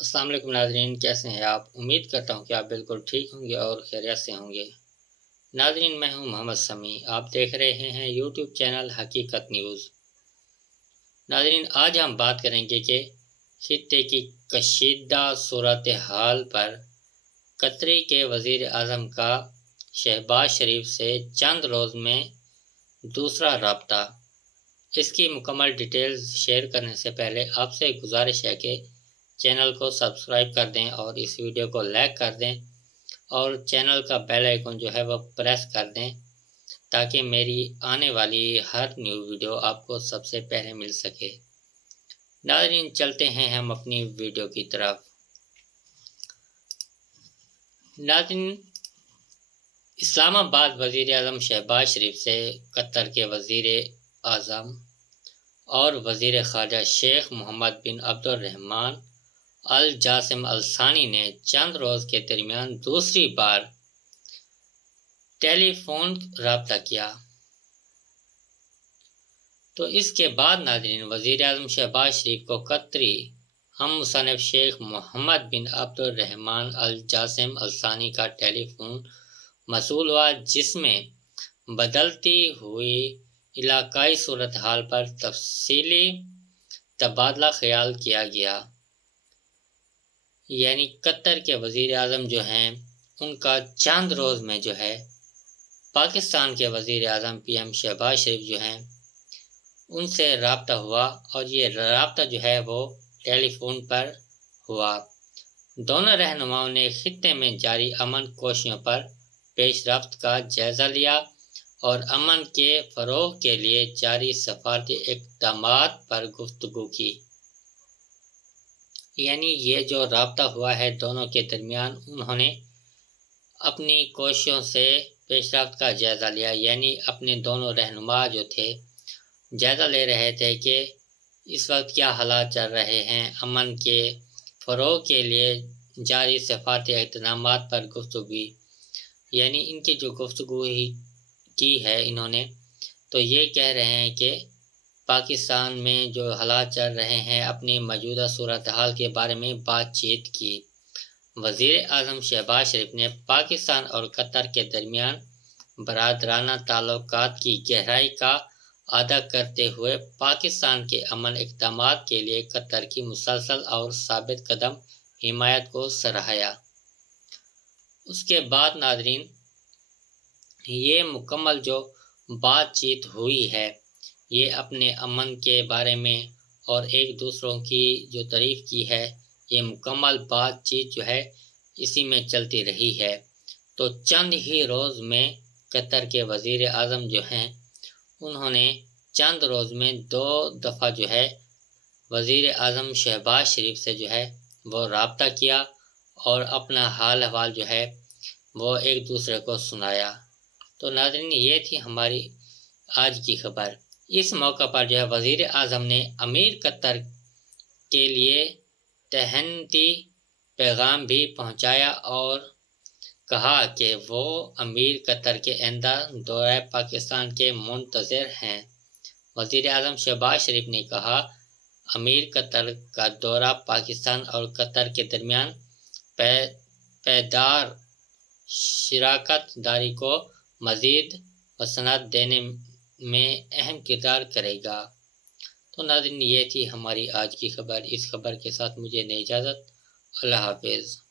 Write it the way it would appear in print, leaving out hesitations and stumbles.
السلام علیکم ناظرین، کیسے ہیں آپ؟ امید کرتا ہوں کہ آپ بالکل ٹھیک ہوں گے اور خیریت سے ہوں گے۔ ناظرین، میں ہوں محمد سمیع، آپ دیکھ رہے ہیں یوٹیوب چینل حقیقت نیوز۔ ناظرین، آج ہم بات کریں گے کہ خطے کی کشیدہ صورتحال پر قطر کے وزیر اعظم کا شہباز شریف سے چند روز میں دوسرا رابطہ۔ اس کی مکمل ڈیٹیلز شیئر کرنے سے پہلے آپ سے گزارش ہے کہ چینل کو سبسکرائب کر دیں اور اس ویڈیو کو لائک کر دیں اور چینل کا بیل آئیکن جو ہے وہ پریس کر دیں تاکہ میری آنے والی ہر نیو ویڈیو آپ کو سب سے پہلے مل سکے۔ ناظرین، چلتے ہیں ہم اپنی ویڈیو کی طرف۔ ناظرین، اسلام آباد وزیر اعظم شہباز شریف سے قطر کے وزیر اعظم اور وزیر خارجہ شیخ محمد بن عبد الرحمن الجاسم الثانی نے چند روز کے درمیان دوسری بار ٹیلی فون رابطہ کیا۔ تو اس کے بعد ناظرین، وزیر اعظم شہباز شریف کو قطری ہم مصنف شیخ محمد بن عبد الرحمن الجاسم الثانی کا ٹیلی فون موصول ہوا، جس میں بدلتی ہوئی علاقائی صورتحال پر تفصیلی تبادلہ خیال کیا گیا۔ یعنی قطر کے وزیر اعظم جو ہیں ان کا چند روز میں جو ہے پاکستان کے وزیر اعظم پی ایم شہباز شریف جو ہیں ان سے رابطہ ہوا، اور یہ رابطہ جو ہے وہ ٹیلی فون پر ہوا۔ دونوں رہنماؤں نے خطے میں جاری امن کوششوں پر پیش رفت کا جائزہ لیا اور امن کے فروغ کے لیے جاری سفارتی اقدامات پر گفتگو کی۔ یعنی یہ جو رابطہ ہوا ہے دونوں کے درمیان، انہوں نے اپنی کوششوں سے پیش رفت کا جائزہ لیا۔ یعنی اپنے دونوں رہنما جو تھے جائزہ لے رہے تھے کہ اس وقت کیا حالات چل رہے ہیں، امن کے فروغ کے لیے جاری سفارتی اقدامات پر گفتگو۔ یعنی ان کی جو گفتگو کی ہے انہوں نے، تو یہ کہہ رہے ہیں کہ پاکستان میں جو حالات چل رہے ہیں اپنی موجودہ صورتحال کے بارے میں بات چیت کی۔ وزیر اعظم شہباز شریف نے پاکستان اور قطر کے درمیان برادرانہ تعلقات کی گہرائی کا اعادہ کرتے ہوئے پاکستان کے امن اقدامات کے لیے قطر کی مسلسل اور ثابت قدم حمایت کو سراہا۔ اس کے بعد ناظرین، یہ مکمل جو بات چیت ہوئی ہے یہ اپنے امن کے بارے میں اور ایک دوسروں کی جو تعریف کی ہے، یہ مکمل بات چیت جو ہے اسی میں چلتی رہی ہے۔ تو چند ہی روز میں قطر کے وزیر اعظم جو ہیں انہوں نے چند روز میں 2 دفعہ جو ہے وزیر اعظم شہباز شریف سے جو ہے وہ رابطہ کیا اور اپنا حال احوال جو ہے وہ ایک دوسرے کو سنایا۔ تو ناظرین، یہ تھی ہماری آج کی خبر۔ اس موقع پر جو ہے وزیر اعظم نے امیر قطر کے لیے تہنیتی پیغام بھی پہنچایا اور کہا کہ وہ امیر قطر کے آئندہ دورہ پاکستان کے منتظر ہیں۔ وزیر اعظم شہباز شریف نے کہا، امیر قطر کا دورہ پاکستان اور قطر کے درمیان پائیدار شراکت داری کو مزید وسعت دینے میں اہم کردار کرے گا۔ تو ناظرین، یہ تھی ہماری آج کی خبر۔ اس خبر کے ساتھ مجھے دیں اجازت۔ اللہ حافظ۔